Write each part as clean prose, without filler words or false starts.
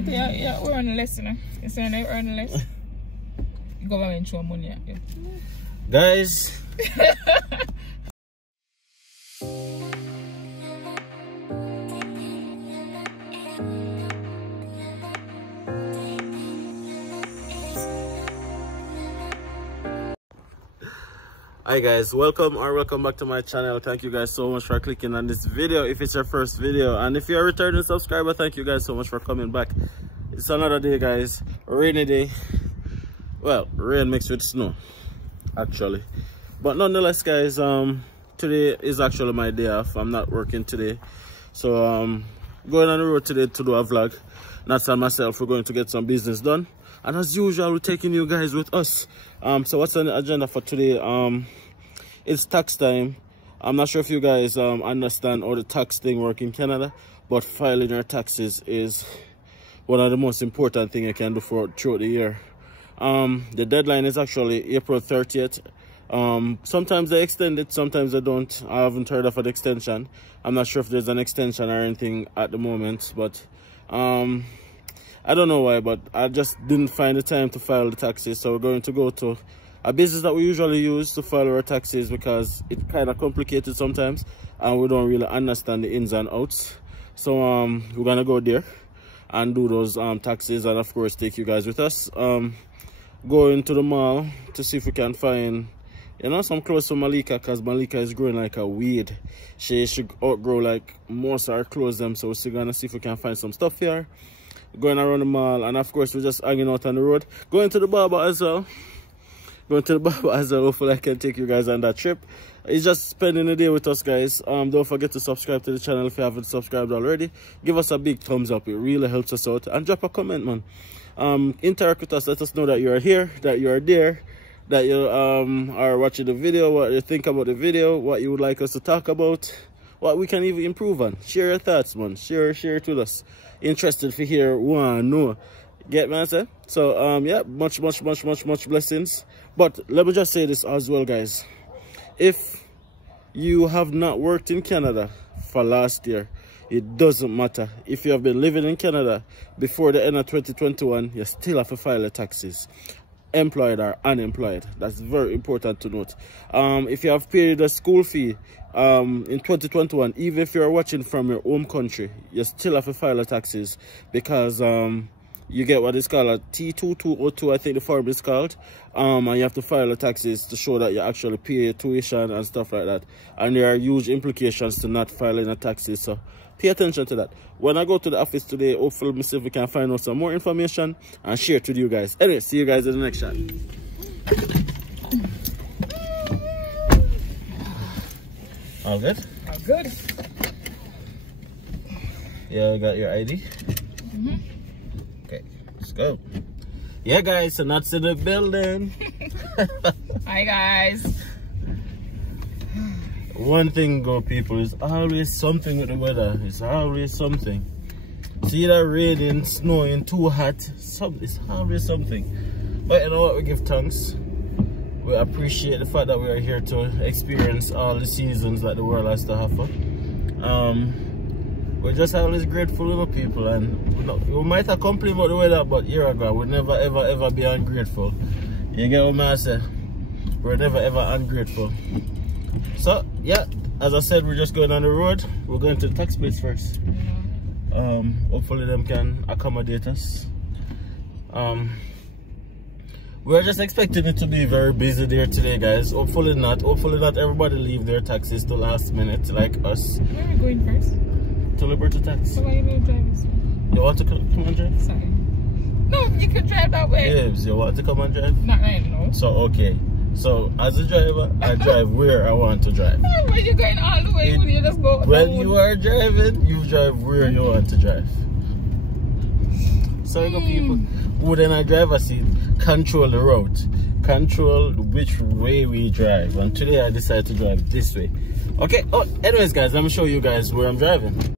bit you earn less, you know. You're saying you earn less. Government show money at you. Guys. Hi guys, welcome back to my channel. Thank you guys so much for clicking on this video if it's your first video, and if you're a returning subscriber, thank you guys so much for coming back. It's another day, guys. A rainy day. Well, rain mixed with snow actually, but nonetheless, guys, today is actually my day off. I'm not working today, so going on the road today to do a vlog. Nats and myself, we're going to get some business done, and as usual, we're taking you guys with us. So what's on the agenda for today? It's tax time. I'm not sure if you guys understand how the tax thing works in Canada, but filing your taxes is one of the most important things you can do throughout the year. The deadline is actually April 30th. Sometimes they extend it, sometimes they don't. I haven't heard of an extension. I'm not sure if there's an extension or anything at the moment, but I don't know why, but I just didn't find the time to file the taxes. So we're going to go to a business that we usually use to file our taxes, because it's kind of complicated sometimes and we don't really understand the ins and outs. So we're gonna go there and do those taxes, and of course take you guys with us. Go into the mall to see if we can find, you know, some clothes for Malika, because Malika is growing like a weed. She should outgrow like most of our clothes them, so we're still gonna see if we can find some stuff here. Going around the mall, and of course we're just hanging out on the road. Going to the barber as well. Hopefully I can take you guys on that trip. It's just spending the day with us, guys. Don't forget to subscribe to the channel if you haven't subscribed already. Give us a big thumbs up, it really helps us out, and drop a comment, man. Interact with us, let us know that you are here, that you are there, that you are watching the video, what you think about the video, what you would like us to talk about, what we can even improve on. Share your thoughts, man. Share it with us. Interested to hear one, no. Get me, answer? So yeah, much blessings. But let me just say this as well, guys. If you have not worked in Canada for last year, it doesn't matter. If you have been living in Canada before the end of 2021, you still have to file your taxes, employed or unemployed. That's very important to note. If you have paid a school fee in 2021, even if you're watching from your home country, you still have to file your taxes, because you get what is called a T2202, I think the form is called, and you have to file the taxes to show that you actually pay tuition and stuff like that. And there are huge implications to not filing the taxes, so pay attention to that. When I go to the office today, hopefully we see if we can find out some more information and share it with you guys. Anyway, see you guys in the next shot. All good? All good. Yeah, I got your ID. Okay, let's go. Yeah, guys, so that's in the building. Hi, guys. One thing, go people, is always something with the weather. It's always something. See that raining, snowing, too hot. It's always something. But you know what? We give thanks. We appreciate the fact that we are here to experience all the seasons that the world has to offer. We're just always grateful little people, and we might have complained about the weather, but here I go. We'll never ever be ungrateful. You get what I say? We're never ever ungrateful. So yeah, as I said, we're just going on the road. We're going to the tax place first. Hopefully them can accommodate us. We're just expecting it to be very busy there today, guys. Hopefully not everybody leave their taxes to last minute like us. Where are we going first? To Liberty Tax. So why are you driving? You want to come and drive? Sorry. No, you could drive that way. Yes, you want to come and drive? Not right now. So okay. So as a driver, I drive where I want to drive. Where you going all the way? Will you just go? When you are driving, you drive where you want to drive. So go people who then I driver seat control the route, control which way we drive. And today I decided to drive this way. Okay. Oh, anyways, guys, let me show you guys where I'm driving.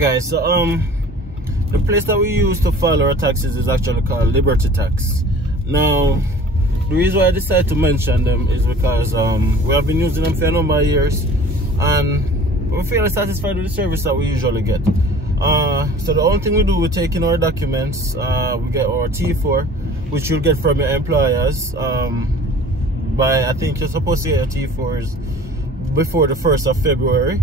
guys, so the place that we use to file our taxes is actually called Liberty Tax. Now the reason why I decided to mention them is because we have been using them for a number of years and we're fairly satisfied with the service that we usually get. So the only thing we do, we take in our documents, we get our T4, which you'll get from your employers by, I think you're supposed to get your T4s before the 1st of February.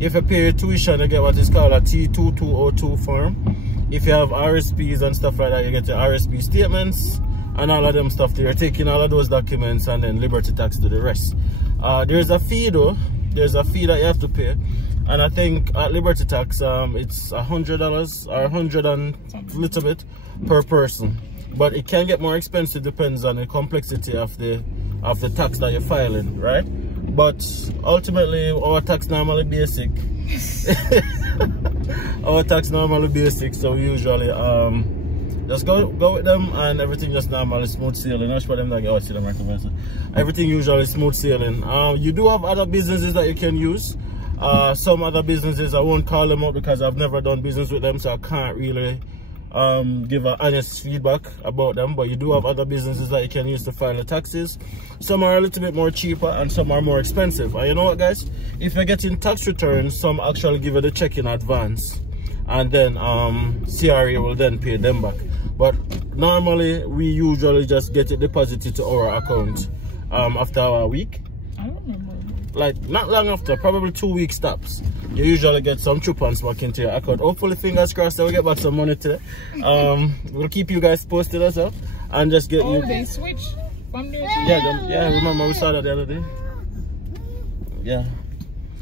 If you pay your tuition, you get what is called a T2202 form. If you have RSPs and stuff like that, you get your RSP statements and all of them stuff. You're taking all of those documents and then Liberty Tax do the rest. There's a fee though. There's a fee that you have to pay. And I think at Liberty Tax, it's $100 or 100 and a little bit per person. But it can get more expensive, depends on the complexity of the tax that you're filing, right? But ultimately, our tax normally basic. Our tax normally basic, so we usually just go with them and everything just normally smooth sailing. That's what them not get them recommend. Everything usually smooth sailing. You do have other businesses that you can use. Some other businesses, I won't call them up because I've never done business with them, so I can't really give an honest feedback about them. But you do have other businesses that you can use to file the taxes. Some are a little bit more cheaper and some are more expensive. And you know what, guys, if you're getting tax returns, some actually give you the check in advance and then CRA will then pay them back. But normally we usually just get it deposited to our account after a week. I don't remember. Like not long after, probably 2 weeks tops, you usually get some coupons back into your account. Hopefully, fingers crossed, that we get back some money today. We'll keep you guys posted as well and just get you. They switch from there to yeah. Remember we saw that the other day. Yeah.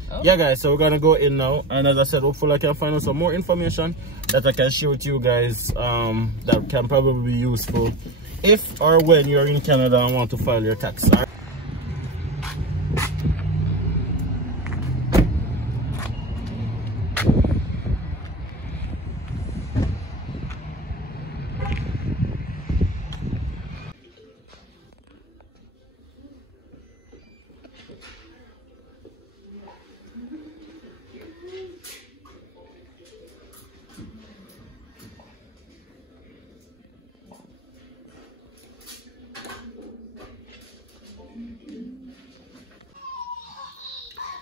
Oh. Yeah, guys. So we're gonna go in now, and as I said, hopefully I can find out some more information that I can share with you guys. That can probably be useful if or when you're in Canada and want to file your tax.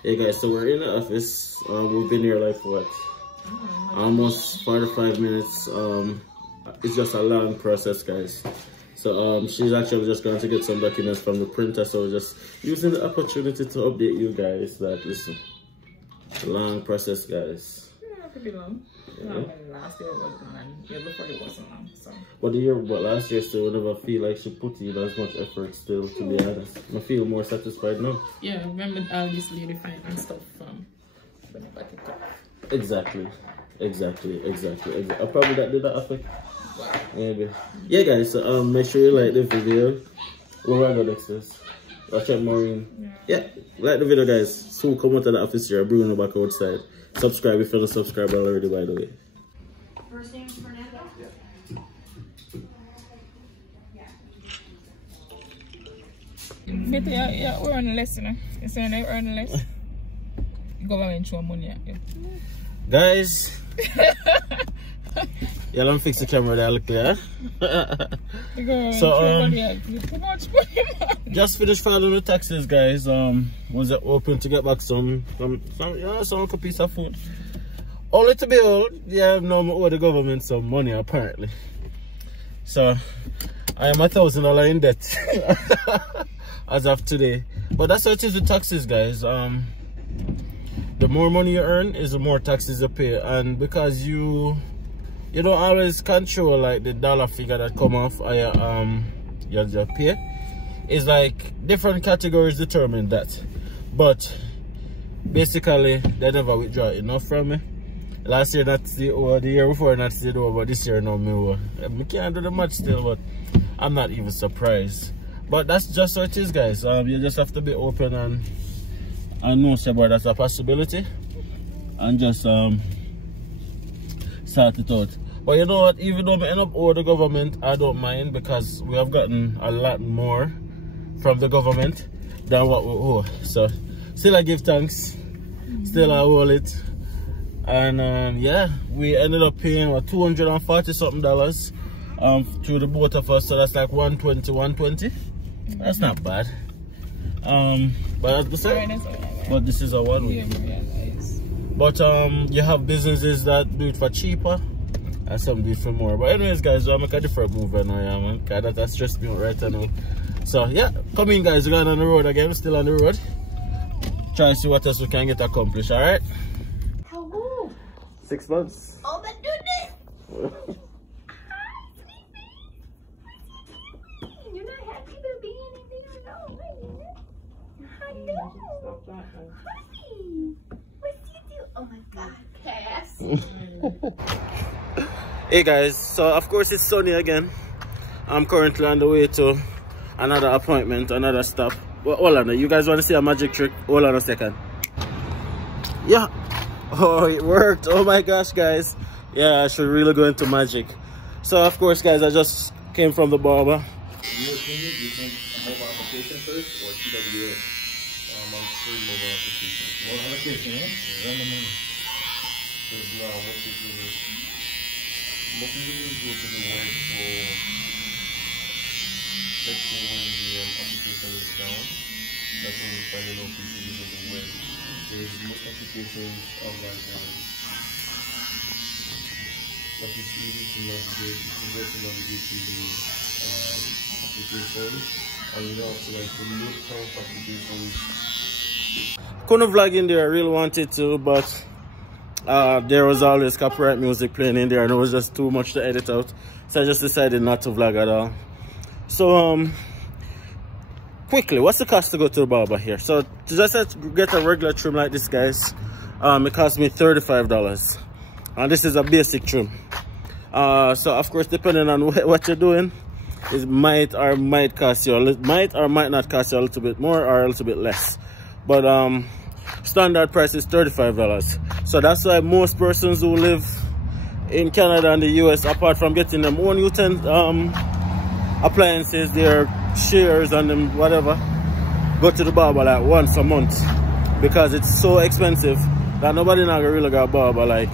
Hey guys, so we're in the office. We've been here like what? Almost 45 minutes. It's just a long process, guys. So she's actually just going to get some documents from the printer. So just using the opportunity to update you guys that listen, long process, guys. Yeah, it could be long. Yeah. No, last year wasn't long. The year before it wasn't long. So. But last year still never feel like she put in as much effort still, to be honest. I feel more satisfied now. Yeah, remember all this lady finance stuff from Exactly. Probably that did that affect. Wow. Maybe. Yeah guys, so make sure you like the video. We're going to go next this. Watch out, Maureen. Yeah, like the video, guys. So come out of the office here, Bruno back outside. Subscribe if you're not subscribed already, by the way. First name is Fernando? Yeah, we're on the list, you know. You're saying they're on the list? Government show money at you. Guys, yeah, let me fix the camera there, look there. So, just finished filing the taxes, guys. Was it open to get back some piece of food? Only to be old, yeah, no owe the government some money apparently. So I am $1,000 in debt as of today. But that's how it is with taxes, guys. The more money you earn is the more taxes you pay, and because you don't always control like the dollar figure that come off your pay, it's like different categories determine that. But basically they never withdraw enough from me. Last year that's the year before that's the over, but this year no me. I can't do the much still, but I'm not even surprised. But that's just how it is, guys. You just have to be open and know about that's a possibility and just start it out. But you know what, even though I end up over the government, I don't mind, because we have gotten a lot more from the government than what we owe. So still I give thanks, still I hold it, And yeah, we ended up paying what, $240 something through the both of us, so that's like 120. That's not bad. But as I said, but this is a 1 week. But you have businesses that do it for cheaper and some do it for more. But anyways guys, I'll make a different move right now, yeah, man, because that stressed me out right now. So yeah, come in guys, we're going on the road again. We're still on the road. Try and see what else we can get accomplished, alright? How old? 6 months. Oh my goodness! You're not happy to be anything? No, hello. Honey, what you do? Oh my God, Cass. Hey guys, so of course it's sunny again. I'm currently on the way to another appointment, another stop. Well, hold on, you guys want to see a magic trick? Hold on a second. Yeah. Oh, it worked. Oh my gosh, guys. Yeah, I should really go into magic. So of course guys, I just came from the barber. You can mobile application first or TWS. I'm free mobile application. Mobile application, yeah? Random money. Because now what you do is go to the web for, let's say when the application is down, that's when you find a lot of people using the web. There's most applications of like what is easy to navigate, to the applications, and you don't have to like remove some applications. Couldn't vlog in there, I really wanted to, but there was always copyright music playing in there and it was just too much to edit out, so I just decided not to vlog at all. So quickly, what's the cost to go to the barber here? So to just get a regular trim like this, guys, it cost me $35, and this is a basic trim. So of course, depending on what you're doing, it might or might cost you might not cost you a little bit more or a little bit less, but standard price is $35. So that's why most persons who live in Canada and the US, apart from getting them own appliances, their shears and them whatever, go to the barber like once a month, because it's so expensive that nobody not gonna really go barber like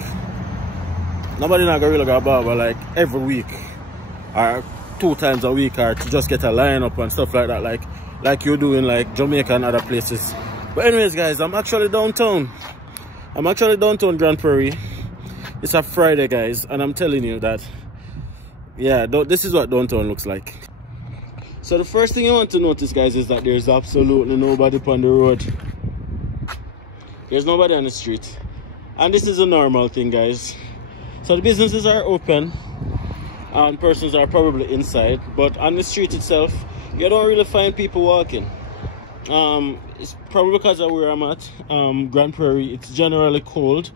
every week or 2 times a week, or to just get a lineup and stuff like that, like you do in like Jamaica and other places. But anyways guys, I'm actually downtown Grand Prairie. It's a Friday guys, and I'm telling you that, yeah, this is what downtown looks like. So the first thing you want to notice guys is that there's absolutely nobody on the road. There's nobody on the street, and this is a normal thing guys. So the businesses are open and persons are probably inside, but on the street itself you don't really find people walking. It's probably because of where I'm at, Grand Prairie. It's generally cold,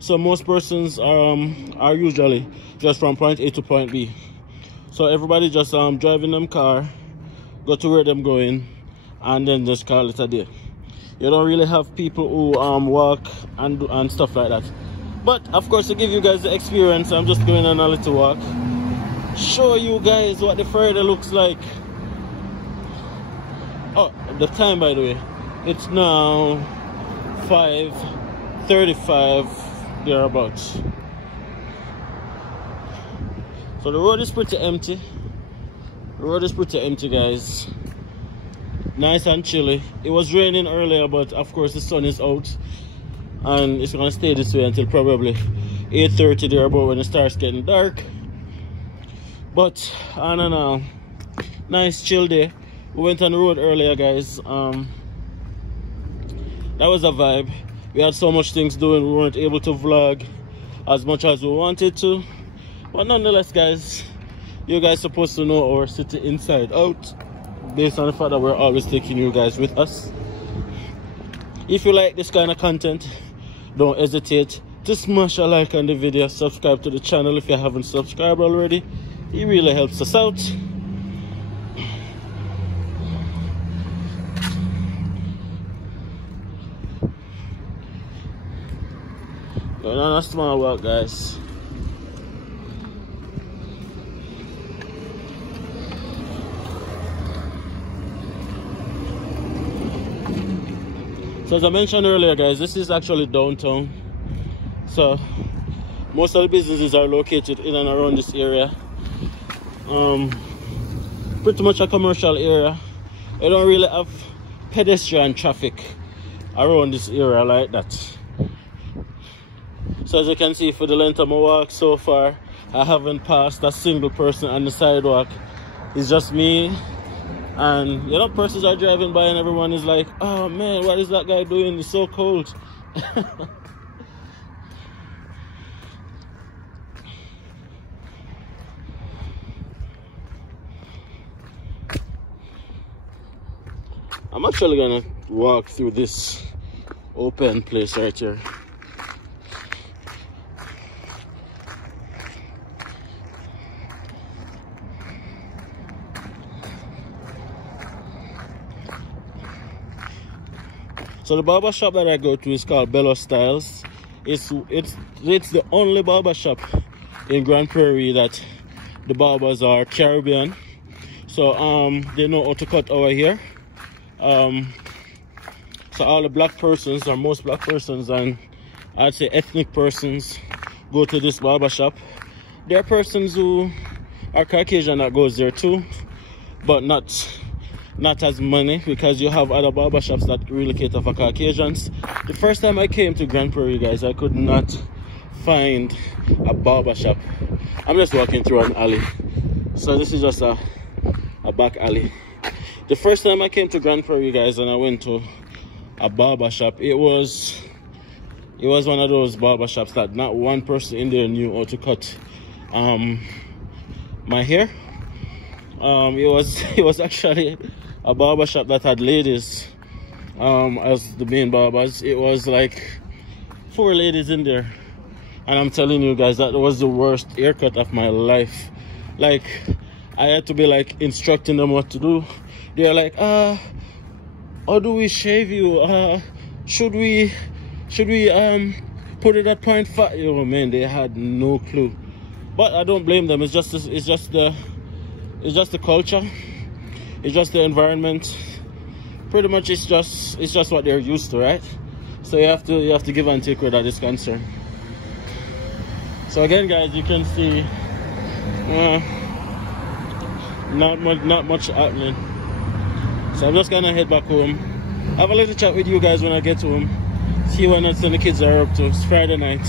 so most persons are usually just from point A to point B. So everybody just driving them car, go to where them going, and then just call it a day. You don't really have people who walk and stuff like that. But of course, to give you guys the experience, I'm just going on a little walk, show you guys what the Friday looks like. Oh, the time, by the way, it's now 5:35 thereabouts. So the road is pretty empty. Guys. Nice and chilly. It was raining earlier, but of course the sun is out, and it's gonna stay this way until probably 8:30 thereabout, when it starts getting dark. But I don't know, nice chill day. We went on the road earlier guys. That was a vibe. We had so much things doing, we weren't able to vlog as much as we wanted to, but nonetheless guys, you guys supposed to know our city inside out, based on the fact that we're always taking you guys with us. If you like this kind of content, don't hesitate to smash a like on the video, subscribe to the channel if you haven't subscribed already. It really helps us out. Going on a small walk guys. So as I mentioned earlier guys, this is actually downtown. So most of the businesses are located in and around this area. Pretty much a commercial area. I don't really have pedestrian traffic around this area like that. So as you can see, for the length of my walk so far, I haven't passed a single person on the sidewalk. It's just me, and you know, persons are driving by and everyone is like, oh man, what is that guy doing? It's so cold. I'm actually gonna walk through this open place right here. So the barber shop that I go to is called Bello Styles. It's the only barber shop in Grand Prairie that the barbers are Caribbean. So they know how to cut our hair. So all the black persons, or most black persons, and I'd say ethnic persons, go to this barber shop. There are persons who are Caucasian that goes there too, but not as many, because you have other barber shops that really cater for Caucasians. The first time I came to Grand Prairie, guys, I could not find a barber shop. I'm just walking through an alley, so this is just a back alley. The first time I came to Grand Prairie, guys, and I went to a barber shop, it was one of those barber shops that not one person in there knew how to cut my hair. It was actually a barber shop that had ladies as the main barbers. It was like 4 ladies in there, and I'm telling you guys, that was the worst haircut of my life. Like, I had to be like instructing them what to do. They're like, how do we shave you? Should we put it at 0.5? Oh man, they had no clue. But I don't blame them. It's just the culture. It's just the environment. Pretty much, it's just what they're used to, right? So you have to give and take where that is concerned. So again, guys, you can see not much happening. So I'm just gonna head back home, have a little chat with you guys when I get home, see what else the kids are up to. It's Friday night.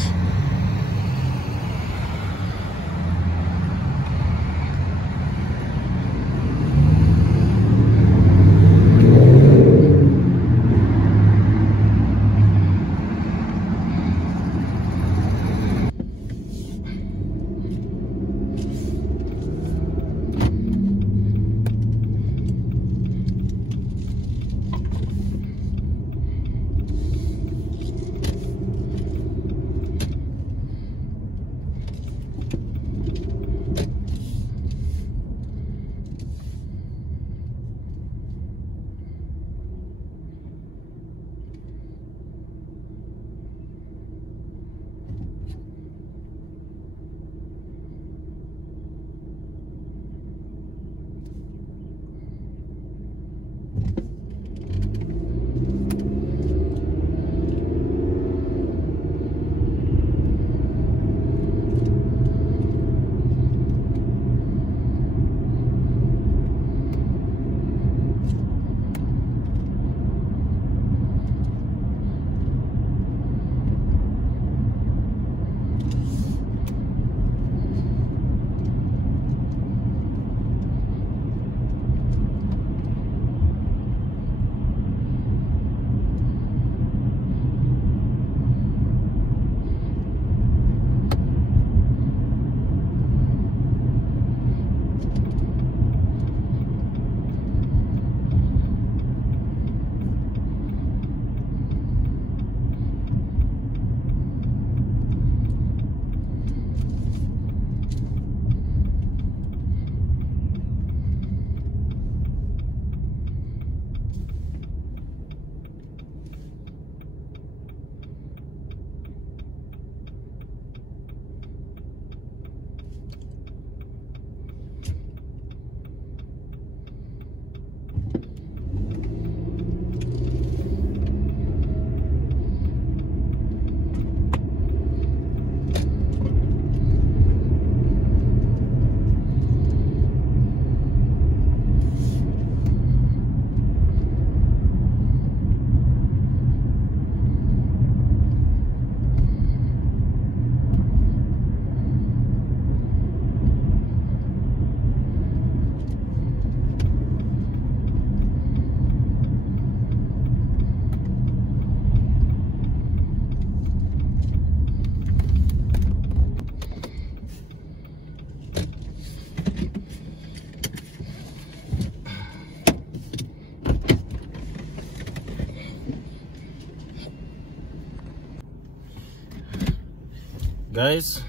guys,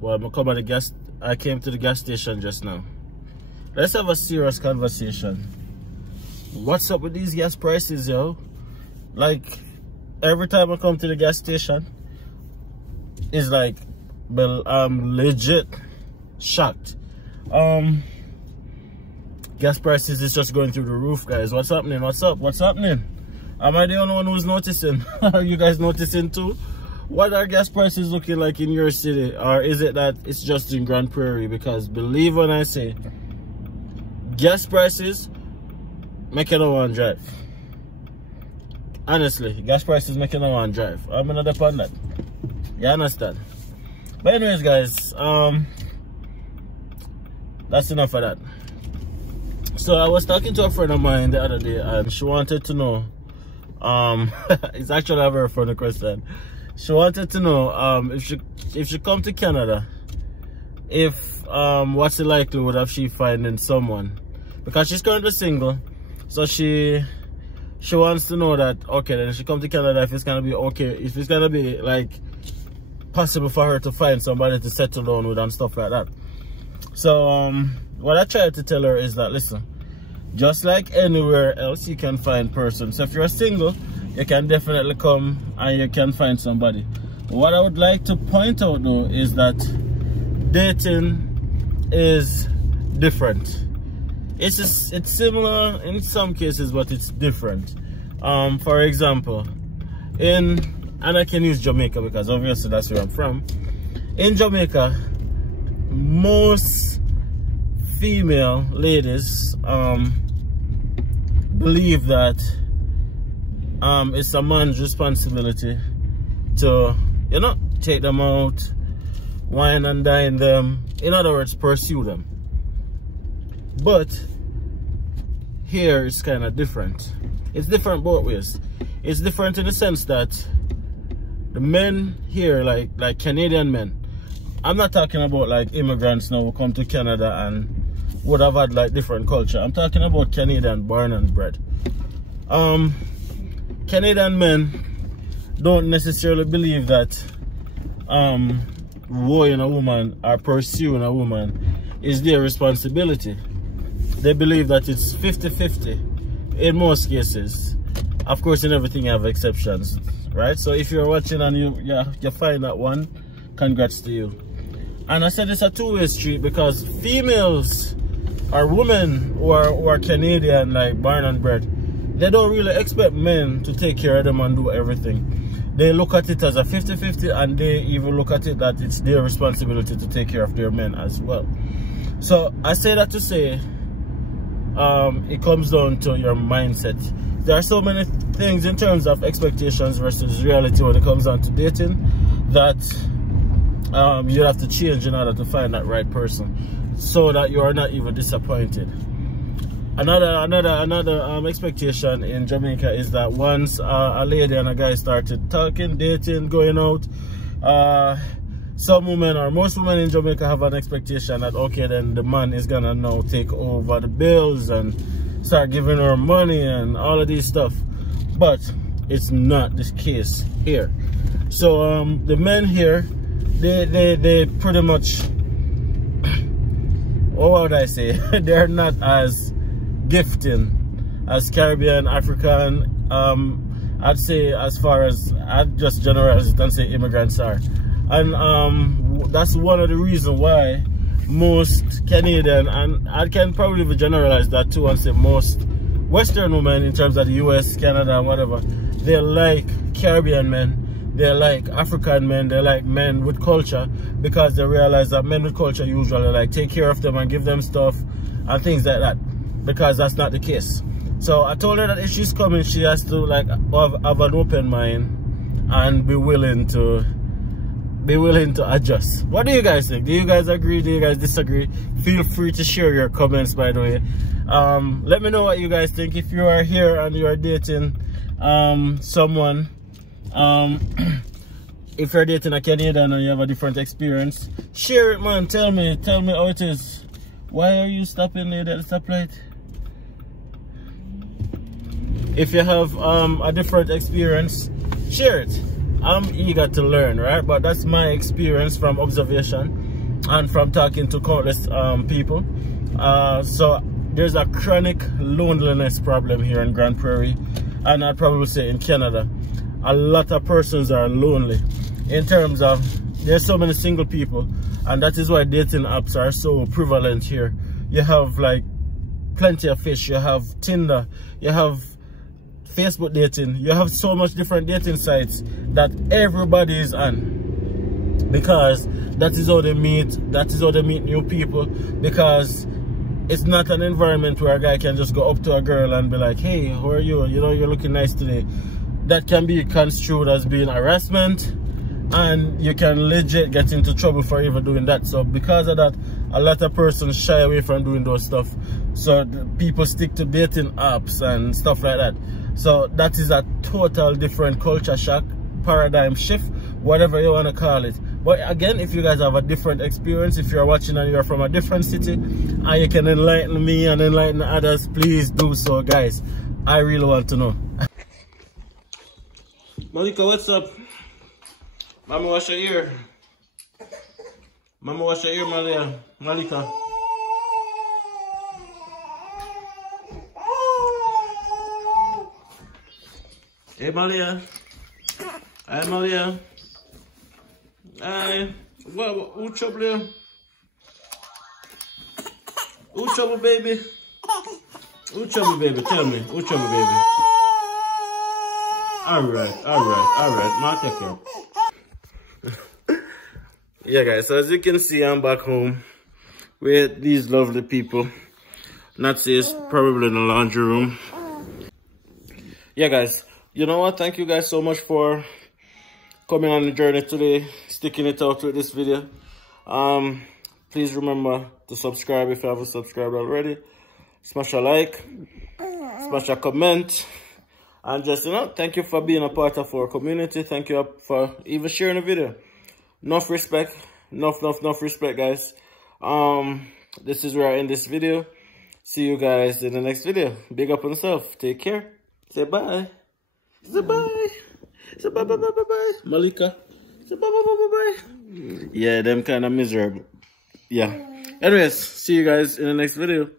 well, I came to the gas station just now. Let's have a serious conversation. What's up with these gas prices, yo? Like, every time I come to the gas station, it's like, well, I'm legit shocked. Gas prices is just going through the roof, guys. What's happening? What's up? What's happening? Am I the only one who's noticing? Are you guys noticing too? What are gas prices looking like in your city? Or is it that it's just in Grand Prairie? Because believe when I say, gas prices make no one drive. Honestly, gas prices make no one drive. I'm not upon that. You understand? But anyways, guys, that's enough of that. So I was talking to a friend of mine the other day, and she wanted to know, it's actually a very funny question. She wanted to know if she come to Canada, if what's the likelihood of she finding someone, because she's currently single. So she wants to know that, okay, then she come to Canada, if it's gonna be okay, if it's gonna be like possible for her to find somebody to settle down with and stuff like that. So what I tried to tell her is that, listen, just like anywhere else you can find persons. So if you're single, you can definitely come and you can find somebody. What I would like to point out though is that dating is different. It's similar in some cases, but it's different. For example, and I can use Jamaica because obviously that's where I'm from. In Jamaica, most female ladies believe that it's a man's responsibility to, you know, take them out, wine and dine them, in other words, pursue them. But here it's kind of different. It's different both ways. It's different in the sense that the men here, like Canadian men, I'm not talking about like immigrants now who come to Canada and would have had like different culture. I'm talking about Canadian born and bred. Canadian men don't necessarily believe that wooing a woman or pursuing a woman is their responsibility. They believe that it's 50-50 in most cases. Of course, in everything you have exceptions, right? So if you're watching and you find that one, congrats to you. And I said it's a two-way street because females or women who are Canadian, like born and bred, they don't really expect men to take care of them and do everything. They look at it as a 50-50, and they even look at it that it's their responsibility to take care of their men as well. So I say that to say, it comes down to your mindset. There are so many things in terms of expectations versus reality when it comes down to dating that you have to change in order to find that right person, so that you are not even disappointed. Another expectation in Jamaica is that once a lady and a guy started talking, dating, going out, some women or most women in Jamaica have an expectation that, okay, then the man is gonna now take over the bills and start giving her money and all of these stuff. But it's not the case here. So the men here, they pretty much, what would I say? They're not as gifting as Caribbean, African, I'd say, as far as, I'd just generalize it and say immigrants are. And that's one of the reasons why most Canadian, and I can probably even generalize that too and say most Western women in terms of the US, Canada and whatever, they like Caribbean men, they like African men, they like men with culture, because they realize that men with culture usually like take care of them and give them stuff and things like that, because that's not the case. So I told her that if she's coming, she has to like have an open mind and be willing to adjust. What do you guys think? Do you guys agree? Do you guys disagree? Feel free to share your comments, by the way. Let me know what you guys think. If you are here and you are dating someone, if you're dating a Canadian and you have a different experience, share it, man. Tell me how it is. Why are you stopping at the stoplight? If you have a different experience, share it. I'm eager to learn, right? But that's my experience from observation and from talking to countless people. So there's a chronic loneliness problem here in Grand Prairie, and I'd probably say in Canada. A lot of persons are lonely in terms of there's so many single people, and that is why dating apps are so prevalent here. You have like plenty of fish, you have Tinder, you have Facebook dating, you have so much different dating sites that everybody is on, because that is how they meet, new people, because it's not an environment where a guy can just go up to a girl and be like, hey, how are you? You know, you're looking nice today. That can be construed as being harassment, and you can legit get into trouble for even doing that. So because of that, a lot of persons shy away from doing those stuff. So people stick to dating apps and stuff like that. So that is a total different culture shock, paradigm shift, whatever you want to call it. But again, if you guys have a different experience, if you're watching and you're from a different city and you can enlighten me and enlighten others, please do so, guys. I really want to know. Malika, what's up? Mama, wash your ear. Mama, wash your ear, Malika. Hey, Malia. Hi, Malia. Hi. What? Who trouble you? Who trouble, baby? Who trouble, baby? Tell me. Who trouble, baby? Alright. Now take care. Yeah, guys, so as you can see, I'm back home with these lovely people. Natsy's probably in the laundry room. Yeah, guys, you know what? Thank you guys so much for coming on the journey today, sticking it out with this video. Please remember to subscribe if you haven't subscribed already. Smash a like, smash a comment. And just, you know, thank you for being a part of our community. Thank you for even sharing the video. Enough respect. Enough respect, guys. This is where I end this video. See you guys in the next video. Big up on yourself. Take care. Say bye. Say bye. Say bye, bye, bye, bye, bye. Malika. Say bye, bye, bye, bye, bye. Yeah, them kind of miserable. Yeah. Anyways, see you guys in the next video.